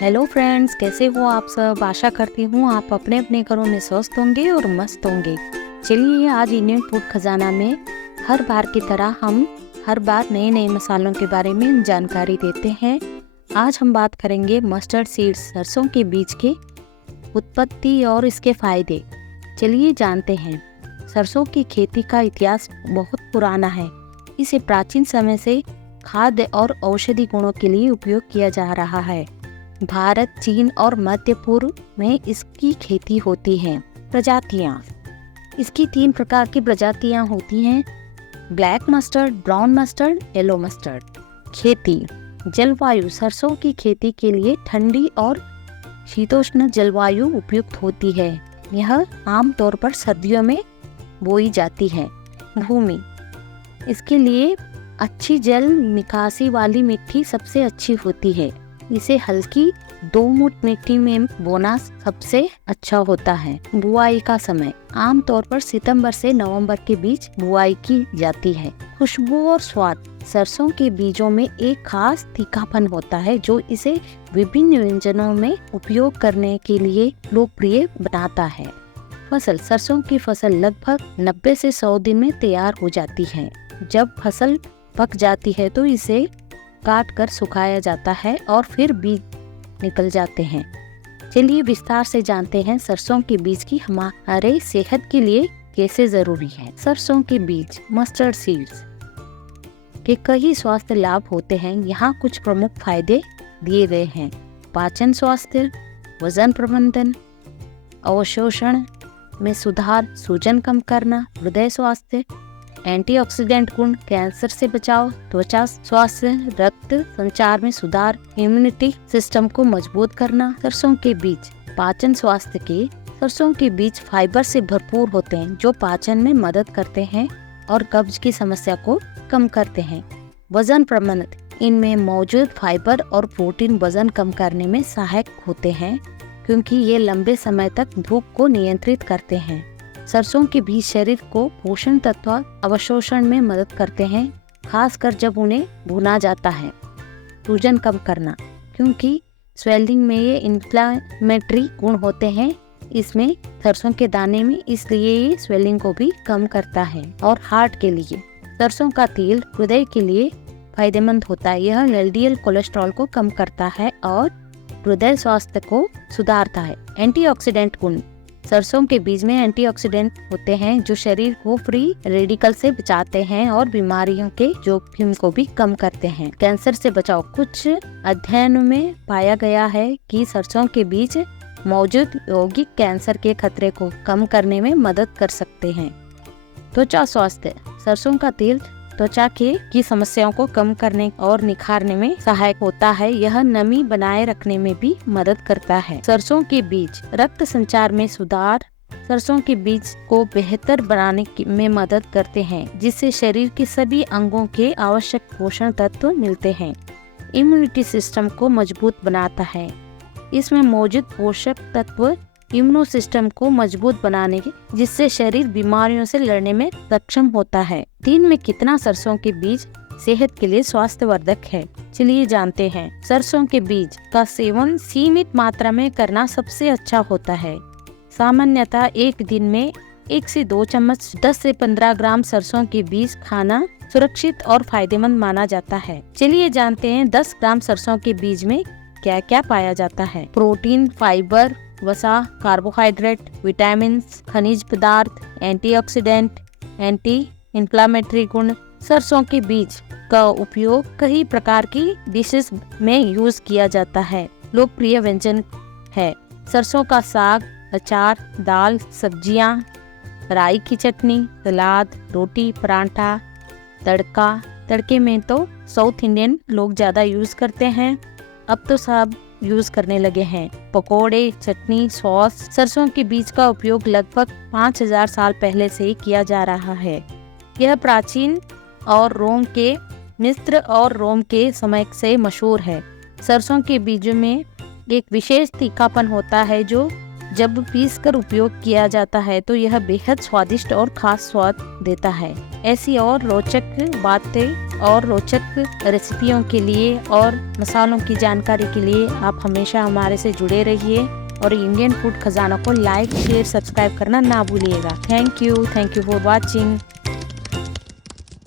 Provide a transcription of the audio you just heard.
Hello friends, कैसे हो आप सब। आशा करती हूँ आप अपने अपने घरों में स्वस्थ होंगे और मस्त होंगे। चलिए आज इंडियन फूड खजाना में हर बार की तरह हम हर बार नए नए मसालों के बारे में जानकारी देते हैं। आज हम बात करेंगे मस्टर्ड सीड्स, सरसों के बीज की उत्पत्ति और इसके फायदे। चलिए जानते हैं। सरसों की खेती का इतिहास बहुत पुराना है। इसे प्राचीन समय से खाद्य और औषधि गुणों के लिए उपयोग किया जा रहा है। भारत, चीन और मध्य पूर्व में इसकी खेती होती है। प्रजातियां, इसकी 3 प्रकार की प्रजातियां होती हैं: black mustard, brown mustard, yellow mustard. खेती, जलवायु, सरसों की खेती के लिए ठंडी और शीतोष्ण जलवायु उपयुक्त होती है। यह आमतौर पर सर्दियों में बोई जाती है। भूमि, इसके लिए अच्छी जल निकासी वाली मिट्टी सबसे अच्छी होती है। इसे हल्की दोमट मिट्टी में बोना सबसे अच्छा होता है। बुआई का समय, आमतौर पर सितंबर से नवंबर के बीच बुआई की जाती है। खुशबू और स्वाद, सरसों के बीजों में एक खास तीखापन होता है जो इसे विभिन्न व्यंजनों में उपयोग करने के लिए लोकप्रिय बनाता है। फसल, सरसों की फसल लगभग 90 से 100 दिन में तैयार हो जाती है। जब फसल पक जाती है तो इसे काट कर सुखाया जाता है और फिर बीज निकल जाते हैं। चलिए विस्तार से जानते हैं सरसों के बीज की हमारे सेहत के लिए कैसे जरूरी है। सरसों के बीज, मस्टर्ड सीड्स के कई स्वास्थ्य लाभ होते हैं। यहाँ कुछ प्रमुख फायदे दिए गए हैं: पाचन स्वास्थ्य, वजन प्रबंधन, अवशोषण में सुधार, सूजन कम करना, हृदय स्वास्थ्य, एंटीऑक्सीडेंट गुण, कैंसर से बचाव, त्वचा स्वास्थ्य, रक्त संचार में सुधार, इम्यूनिटी सिस्टम को मजबूत करना। सरसों के बीज, पाचन स्वास्थ्य के, सरसों के बीज फाइबर से भरपूर होते हैं जो पाचन में मदद करते हैं और कब्ज की समस्या को कम करते हैं। वजन प्रबंधन, इनमें मौजूद फाइबर और प्रोटीन वजन कम करने में सहायक होते हैं क्योंकि ये लंबे समय तक भूख को नियंत्रित करते हैं। सरसों के बीज शरीर को पोषण तत्व अवशोषण में मदद करते हैं, खासकर जब उन्हें भुना जाता है। सूजन कम करना, क्योंकि स्वेलिंग में ये इन्फ्लेमेटरी गुण होते हैं इसमें सरसों के दाने में, इसलिए ये स्वेलिंग को भी कम करता है। और हार्ट के लिए, सरसों का तेल हृदय के लिए फायदेमंद होता है। यह एलडीएल कोलेस्ट्रॉल को कम करता है और हृदय स्वास्थ्य को सुधारता है। एंटीऑक्सीडेंट गुण, सरसों के बीज में एंटीऑक्सीडेंट होते हैं जो शरीर को फ्री रेडिकल से बचाते हैं और बीमारियों के जोखिम को भी कम करते हैं। कैंसर से बचाव, कुछ अध्ययनों में पाया गया है कि सरसों के बीज मौजूद यौगिक कैंसर के खतरे को कम करने में मदद कर सकते हैं। त्वचा स्वास्थ्य, सरसों का तेल त्वचा की समस्याओं को कम करने और निखारने में सहायक होता है। यह नमी बनाए रखने में भी मदद करता है। सरसों के बीज, रक्त संचार में सुधार, सरसों के बीज को बेहतर बनाने में मदद करते हैं जिससे शरीर के सभी अंगों के आवश्यक पोषण तत्व मिलते हैं। इम्यूनिटी सिस्टम को मजबूत बनाता है। इसमें मौजूद पोषक तत्व इम्यूनो सिस्टम को मजबूत बनाने के जिससे शरीर बीमारियों से लड़ने में सक्षम होता है। दिन में कितना सरसों के बीज सेहत के लिए स्वास्थ्यवर्धक है, चलिए जानते हैं। सरसों के बीज का सेवन सीमित मात्रा में करना सबसे अच्छा होता है। सामान्यतः एक दिन में 1 से 2 चम्मच 10 से 15 ग्राम सरसों के बीज खाना सुरक्षित और फायदेमंद माना जाता है। चलिए जानते हैं 10 ग्राम सरसों के बीज में क्या क्या पाया जाता है। प्रोटीन, फाइबर, वसा, कार्बोहाइड्रेट, विटामिन, खनिज पदार्थ, एंटीऑक्सीडेंट, एंटी इन्फ्लेमेटरी गुण। सरसों के बीज का उपयोग कई प्रकार की डिशेस में यूज किया जाता है। लोकप्रिय व्यंजन है सरसों का साग, अचार, दाल, सब्जियां, राई की चटनी, सलाद, रोटी, पराठा, तड़का। तड़के में तो साउथ इंडियन लोग ज्यादा यूज करते हैं, अब तो सब यूज करने लगे हैं। पकोड़े, चटनी, सॉस। सरसों के बीज का उपयोग लगभग 5000 साल पहले से ही किया जा रहा है। यह प्राचीन और मिस्र और रोम के समय से मशहूर है। सरसों के बीजों में एक विशेष तीखापन होता है जो जब पीसकर उपयोग किया जाता है तो यह बेहद स्वादिष्ट और खास स्वाद देता है। ऐसी और रोचक बातें और रोचक रेसिपियों के लिए और मसालों की जानकारी के लिए आप हमेशा हमारे से जुड़े रहिए और इंडियन फूड खजाना को लाइक शेयर सब्सक्राइब करना ना भूलिएगा। Thank you for watching.